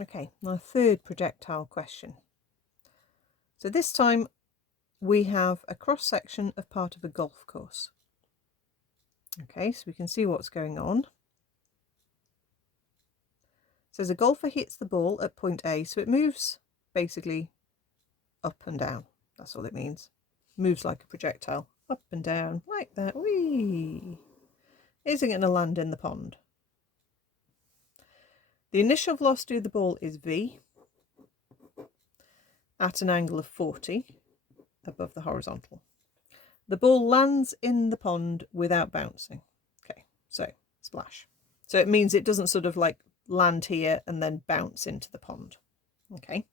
Okay, my third projectile question. So this time we have a cross section of part of a golf course. Okay, so we can see what's going on. It says a golfer hits the ball at point A, so it moves basically up and down. That's all it means. Moves like a projectile, up and down, like that. Whee! Is it going to land in the pond? The initial velocity of the ball is v at an angle of 40 above the horizontal. The ball lands in the pond without bouncing. Okay, so splash. So it means it doesn't sort of like land here and then bounce into the pond. Okay.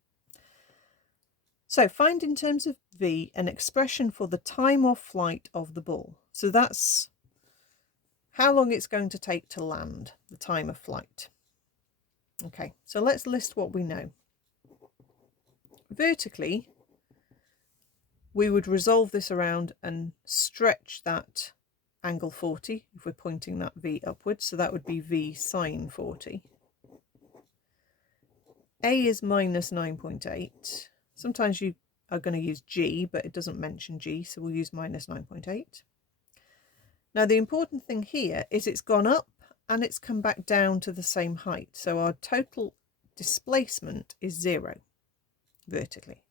So find in terms of v an expression for the time of flight of the ball. So that's how long it's going to take to land, the time of flight. Okay, so let's list what we know. Vertically, we would resolve this around and stretch that angle 40 if we're pointing that v upwards. So that would be v sine 40. A is minus 9.8. Sometimes you are going to use g, but it doesn't mention g, so we'll use minus 9.8. Now the important thing here is it's gone up and it's come back down to the same height. So our total displacement is 0 vertically.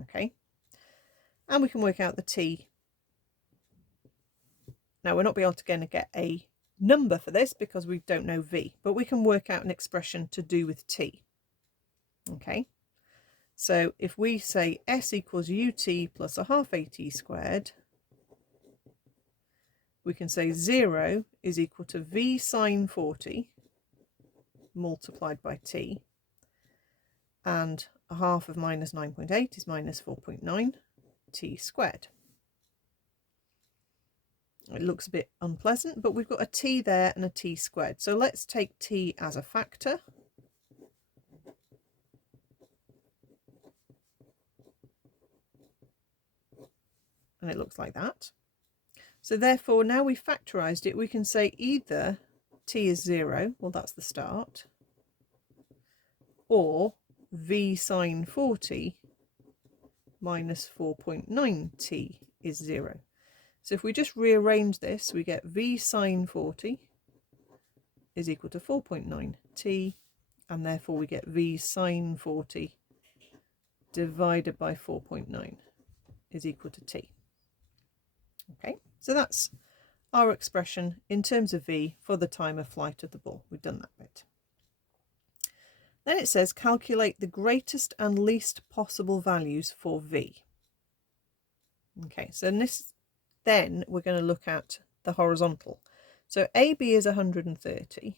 Okay. And we can work out the t. Now we're not be able to get a number for this because we don't know v, but we can work out an expression to do with t. Okay. So if we say s equals ut plus a half at squared, we can say 0 is equal to v sine 40 multiplied by t, and a half of minus 9.8 is minus 4.9 t squared. It looks a bit unpleasant, but we've got a t there and a t squared. So let's take t as a factor. And it looks like that. So therefore, now we've factorised it, we can say either t is 0, well that's the start, or v sine 40 minus 4.9t is 0. So if we just rearrange this, we get v sine 40 is equal to 4.9t, and therefore we get v sine 40 divided by 4.9 is equal to t. Okay, so that's our expression in terms of v for the time of flight of the ball. We've done that bit. Then it says calculate the greatest and least possible values for v. Okay, so in this, then we're going to look at the horizontal. So AB is 130.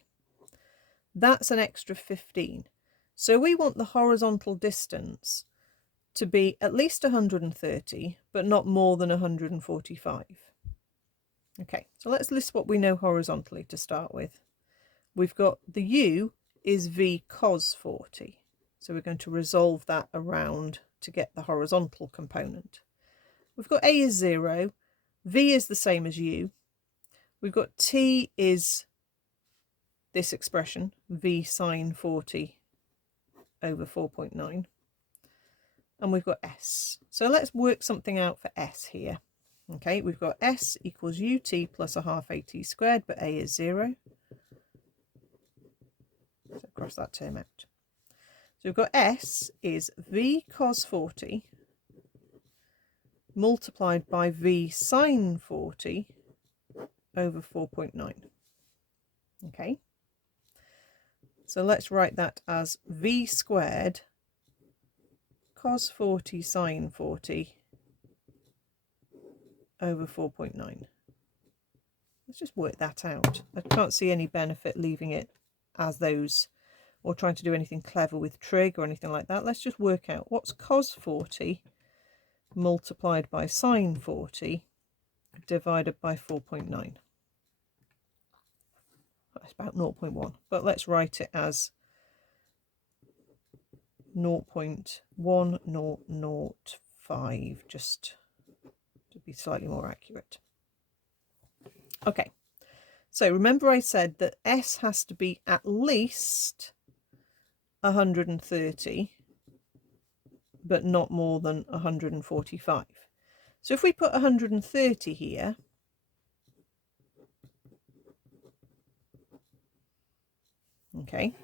That's an extra 15. So we want the horizontal distance to be at least 130, but not more than 145. Okay, so let's list what we know horizontally to start with. We've got the u is v cos 40. So we're going to resolve that around to get the horizontal component. We've got a is 0, v is the same as u. We've got t is this expression, v sine 40 over 4.9. And we've got s. So let's work something out for s here. Okay, we've got s equals ut plus a half at squared, but a is 0. So cross that term out. So we've got s is v cos 40 multiplied by v sine 40 over 4.9. Okay, so let's write that as v squared cos 40 sine 40 over 4.9. Let's just work that out. I can't see any benefit leaving it as those or trying to do anything clever with trig or anything like that. Let's just work out what's cos 40 multiplied by sine 40 divided by 4.9. That's about 0.1, but let's write it as 0.1005 just to be slightly more accurate. Okay, so remember I said that s has to be at least 130, but not more than 145. So if we put 130 here, okay,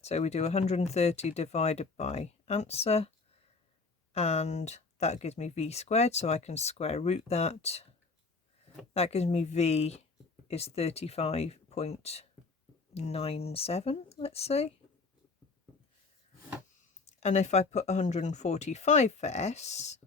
so we do 130 divided by answer, and that gives me v squared, so I can square root that. That gives me v is 35.97, let's say. And if I put 145 for S,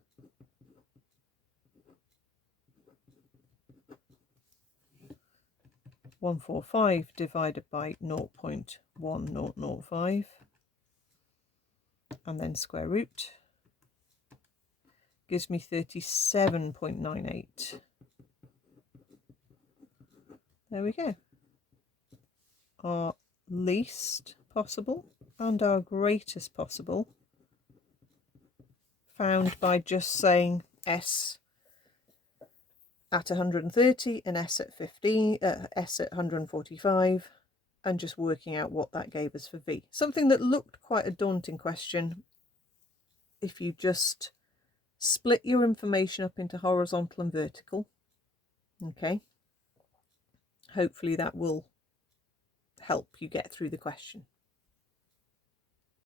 (145) divided by 0.1005, and then square root, gives me 37.98. There we go. Our least possible and our greatest possible, found by just saying S at 130 and S at 15, S at 145, and just working out what that gave us for V. Something that looked quite a daunting question if you just split your information up into horizontal and vertical. Okay, hopefully that will help you get through the question.